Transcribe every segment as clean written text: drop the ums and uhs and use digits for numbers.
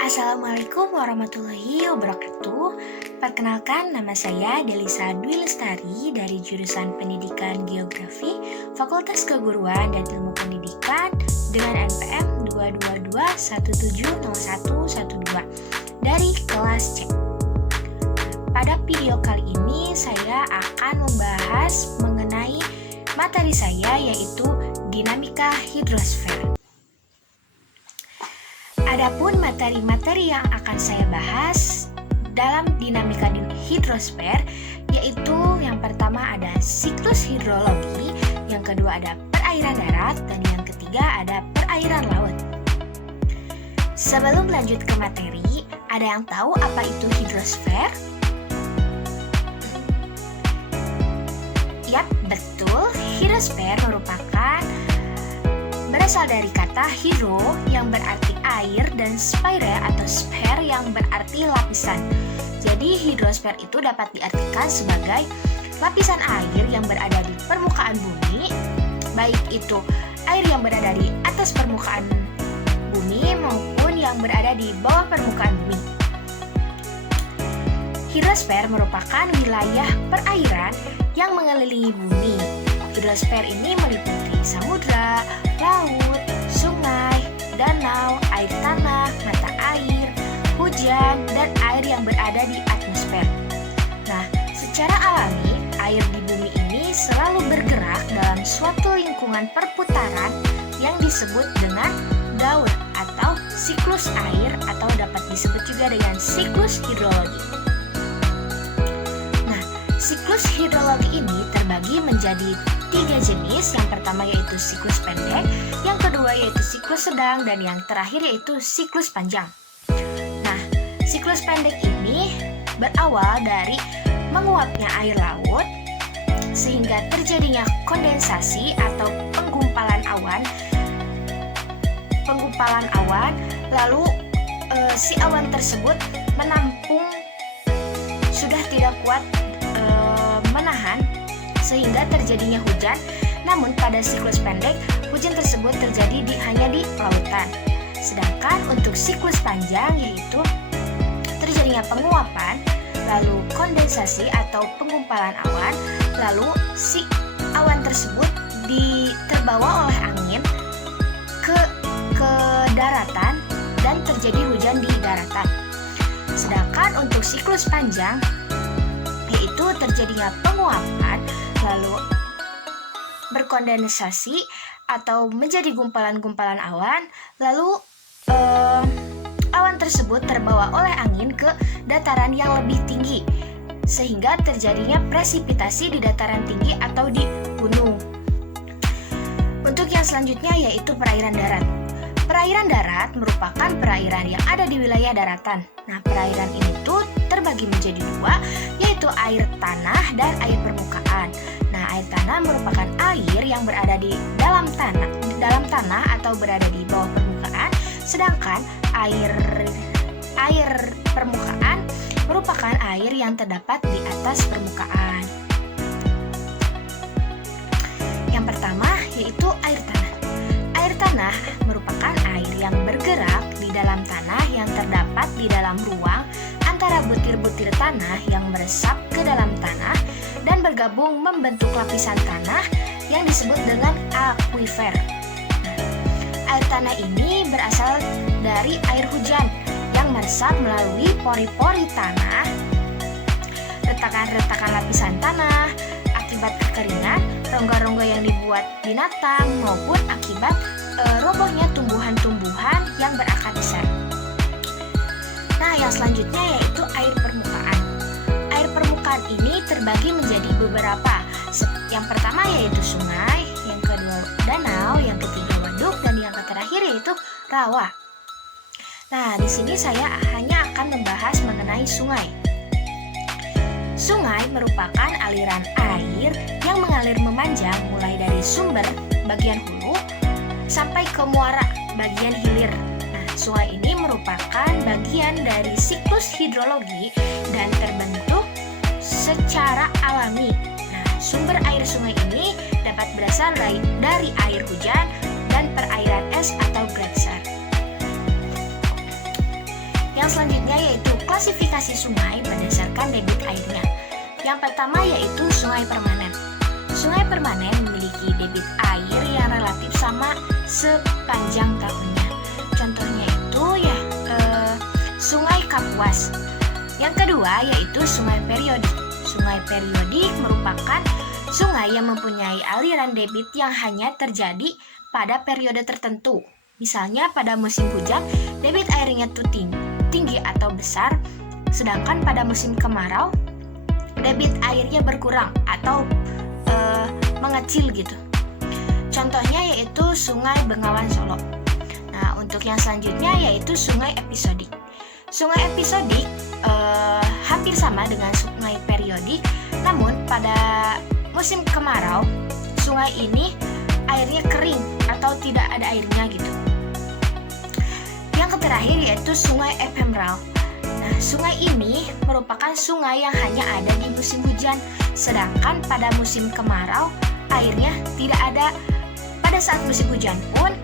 Assalamualaikum warahmatullahi wabarakatuh. Perkenalkan, nama saya Delisa Dwi Lestari dari jurusan Pendidikan Geografi, Fakultas Keguruan dan Ilmu Pendidikan dengan NPM 222170112 dari kelas C. Pada video kali ini saya akan membahas mengenai materi saya, yaitu dinamika hidrosfer. Adapun materi-materi yang akan saya bahas dalam dinamika hidrosfer, yaitu yang pertama ada siklus hidrologi, yang kedua ada perairan darat, dan yang ketiga ada perairan laut. Sebelum lanjut ke materi, ada yang tahu apa itu hidrosfer? Yap, betul. Hidrosfer berasal dari kata hydro yang berarti air dan sphere atau sphere yang berarti lapisan. Jadi hidrosfer itu dapat diartikan sebagai lapisan air yang berada di permukaan bumi, baik itu air yang berada di atas permukaan bumi maupun yang berada di bawah permukaan bumi. Hidrosfer merupakan wilayah perairan yang mengelilingi bumi. Hidrosfer ini meliputi samudra, laut, sungai, danau, air tanah, mata air, hujan, dan air yang berada di atmosfer. Nah, secara alami, air di bumi ini selalu bergerak dalam suatu lingkungan perputaran yang disebut dengan daur atau siklus air, atau dapat disebut juga dengan siklus hidrologi. Nah, siklus hidrologi ini terbagi menjadi 3 jenis. Yang pertama yaitu siklus pendek, yang kedua yaitu siklus sedang, dan yang terakhir yaitu siklus panjang. Nah, siklus pendek ini berawal dari menguapnya air laut sehingga terjadinya kondensasi atau penggumpalan awan, lalu si awan tersebut menampung, sudah tidak kuat menahan sehingga terjadinya hujan. Namun pada siklus pendek, hujan tersebut terjadi hanya di lautan. Sedangkan untuk siklus panjang, yaitu terjadinya penguapan, lalu kondensasi atau penggumpalan awan, lalu si awan tersebut terbawa oleh angin ke daratan dan terjadi hujan di daratan. Sedangkan untuk siklus panjang, yaitu terjadinya penguapan lalu berkondensasi atau menjadi gumpalan-gumpalan awan, lalu awan tersebut terbawa oleh angin ke dataran yang lebih tinggi sehingga terjadinya presipitasi di dataran tinggi atau di gunung. Untuk yang selanjutnya yaitu perairan darat. Perairan darat merupakan perairan yang ada di wilayah daratan. Nah, perairan ini tuh terbagi menjadi 2, yaitu air tanah dan air permukaan. Nah, air tanah merupakan air yang berada di dalam tanah atau berada di bawah permukaan, sedangkan air permukaan merupakan air yang terdapat di atas permukaan. Yang pertama yaitu air tanah. Air tanah merupakan air yang bergerak di dalam tanah yang terdapat di dalam ruang antara butir-butir tanah yang meresap ke dalam tanah dan bergabung membentuk lapisan tanah yang disebut dengan akuifer. Air tanah ini berasal dari air hujan yang meresap melalui pori-pori tanah, retakan-retakan lapisan tanah, akibat kekeringan, rongga-rongga yang dibuat binatang, maupun akibat robohnya tumbuhan-tumbuhan yang berakar besar. Nah, yang selanjutnya yaitu air permukaan. Air permukaan ini terbagi menjadi beberapa. Yang pertama yaitu sungai, yang kedua danau, yang ketiga waduk, dan yang terakhir yaitu rawa. Nah, di sini saya hanya akan membahas mengenai sungai. Sungai merupakan aliran air yang mengalir memanjang mulai dari sumber bagian hulu sampai ke muara bagian hilir. Nah, sungai ini merupakan bagian dari siklus hidrologi dan terbentuk secara alami. Nah, sumber air sungai ini dapat berasal dari air hujan dan perairan es atau gletser. Yang selanjutnya yaitu klasifikasi sungai berdasarkan debit airnya. Yang pertama yaitu sungai permanen. Sungai permanen memiliki debit air yang relatif sama sepanjang tahunnya. Contohnya itu ya Sungai Kapuas. Yang kedua yaitu sungai periodik. Sungai periodik merupakan sungai yang mempunyai aliran debit yang hanya terjadi pada periode tertentu. Misalnya pada musim hujan, debit airnya tuh tinggi atau besar, sedangkan pada musim kemarau, debit airnya berkurang atau mengecil gitu. Contohnya yaitu Sungai Bengawan Solo. Nah, untuk yang selanjutnya yaitu sungai episodik. Sungai episodik hampir sama dengan sungai periodik, namun pada musim kemarau, sungai ini airnya kering atau tidak ada airnya gitu. Yang terakhir yaitu sungai ephemeral. Nah, sungai ini merupakan sungai yang hanya ada di musim hujan, sedangkan pada musim kemarau airnya tidak ada. Pada saat musim hujan pun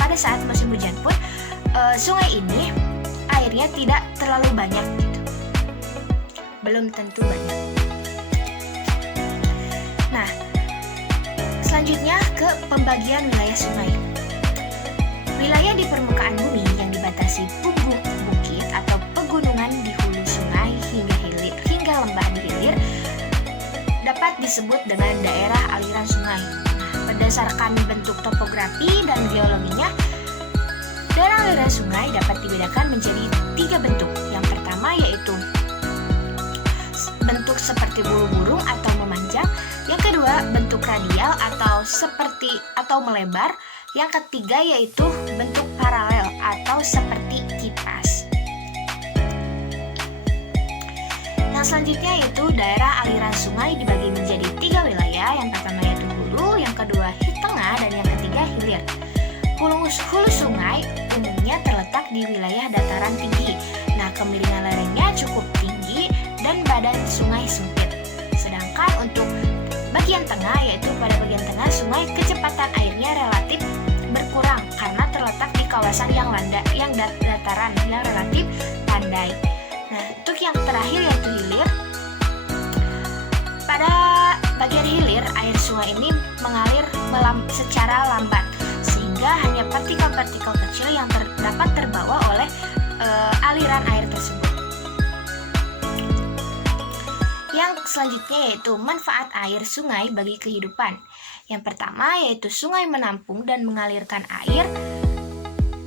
pada saat musim hujan pun sungai ini airnya tidak terlalu banyak gitu. Belum tentu banyak. Nah, selanjutnya ke pembagian wilayah sungai. Wilayah di permukaan bumi yang dibatasi punggung bukit atau pegunungan di hulu sungai hingga lembah di hilir dapat disebut dengan daerah aliran sungai. Nah, berdasarkan bentuk topografi dan geologinya, daerah aliran sungai dapat dibedakan menjadi 3 bentuk. Yang pertama yaitu bentuk seperti bulu burung atau memanjang. Yang kedua bentuk radial atau melebar. Yang ketiga yaitu bentuk paralel atau seperti kipas. Yang selanjutnya yaitu daerah aliran sungai dibagi menjadi 3 wilayah. Yang pertama yaitu hulu, yang kedua tengah, dan yang ketiga hilir. Hulu sungai umumnya terletak di wilayah dataran tinggi. Nah, kemiringan lerengnya cukup tinggi dan badan sungai sempit. Sedangkan untuk bagian tengah, yaitu pada bagian tengah sungai, kecepatan airnya relatif berkurang karena terletak di kawasan dataran yang relatif landai. Nah, untuk yang terakhir yaitu hilir. Pada bagian hilir, air sungai ini mengalir secara lambat, sehingga hanya partikel-partikel kecil yang dapat terbawa oleh aliran air tersebut. Yang selanjutnya yaitu manfaat air sungai bagi kehidupan. Yang pertama yaitu sungai menampung dan mengalirkan air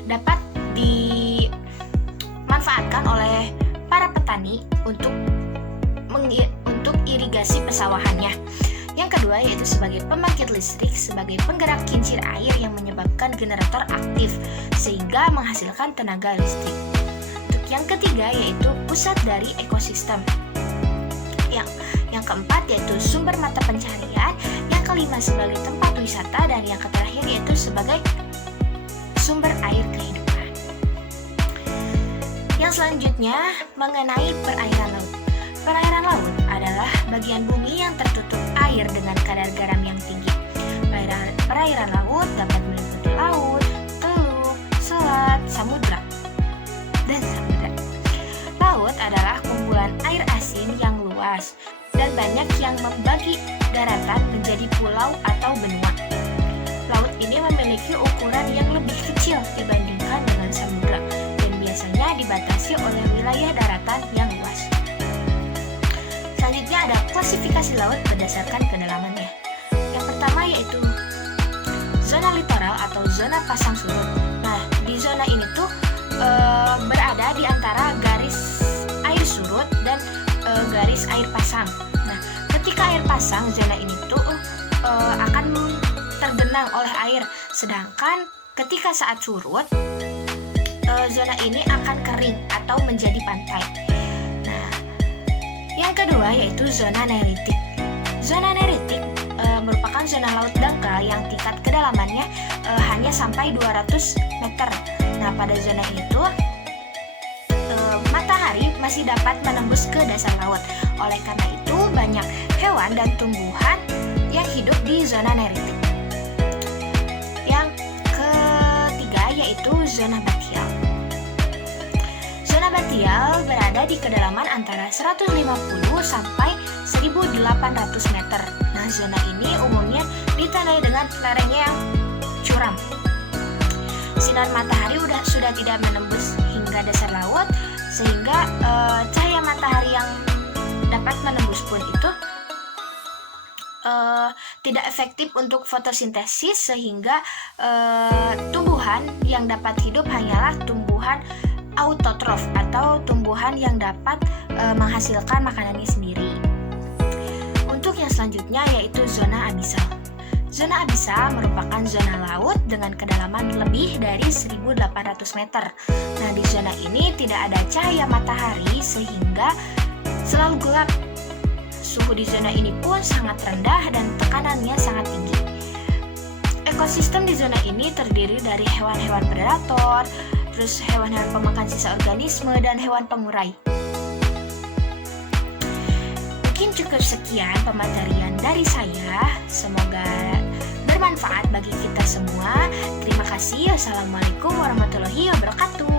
dapat dimanfaatkan oleh para petani untuk irigasi pesawahannya. Yang kedua yaitu sebagai pembangkit listrik, sebagai penggerak kincir air yang menyebabkan generator aktif sehingga menghasilkan tenaga listrik. Untuk yang ketiga yaitu pusat dari ekosistem. Yang keempat yaitu sumber mata pencaharian, yang kelima sebagai tempat wisata, dan yang terakhir yaitu sebagai sumber air kehidupan. Yang selanjutnya mengenai perairan laut. Perairan laut adalah bagian bumi yang tertutup air dengan kadar garam yang tinggi. Perairan laut dapat meliputi laut, teluk, selat, samudra, dan samudra. Laut adalah kumpulan air asin yang luas dan banyak yang membagi daratan menjadi pulau atau benua. Laut ini memiliki ukuran yang lebih kecil dibandingkan dengan samudra dan biasanya dibatasi oleh wilayah daratan yang luas. Selanjutnya ada klasifikasi laut berdasarkan kedalamannya. Yang pertama yaitu zona litoral atau zona pasang surut. Nah, di zona ini tuh berada di antara garis air surut dan garis air pasang. Nah, ketika air pasang, zona ini tuh akan tergenang oleh air. Sedangkan ketika saat surut, zona ini akan kering atau menjadi pantai. Nah, yang kedua yaitu zona neritik. Zona neritik merupakan zona laut dangkal yang tingkat kedalamannya hanya sampai 200 meter. Nah, pada zona itu matahari masih dapat menembus ke dasar laut. Oleh karena itu, banyak hewan dan tumbuhan yang hidup di zona neritik. Yang ketiga yaitu yaitu zona batial. Zona batial berada di kedalaman antara 150 sampai 1.800 meter. Nah, zona ini umumnya ditandai dengan lerengnya yang curam. Sinar matahari sudah tidak menembus hingga dasar laut, sehingga cahaya matahari yang dapat menembus pun itu tidak efektif untuk fotosintesis, sehingga tumbuhan yang dapat hidup hanyalah tumbuhan autotrof atau tumbuhan yang dapat menghasilkan makanannya sendiri. Untuk yang selanjutnya yaitu zona abisal. Zona abisal merupakan zona laut dengan kedalaman lebih dari 1.800 meter. Nah, di zona ini tidak ada cahaya matahari sehingga selalu gelap. Suhu di zona ini pun sangat rendah dan tekanannya sangat tinggi. Ekosistem di zona ini terdiri dari hewan-hewan predator, terus hewan-hewan pemakan sisa organisme, dan hewan pengurai. Mungkin cukup sekian pematerian dari saya. Semoga bermanfaat bagi kita semua. Terima kasih. Assalamualaikum warahmatullahi wabarakatuh.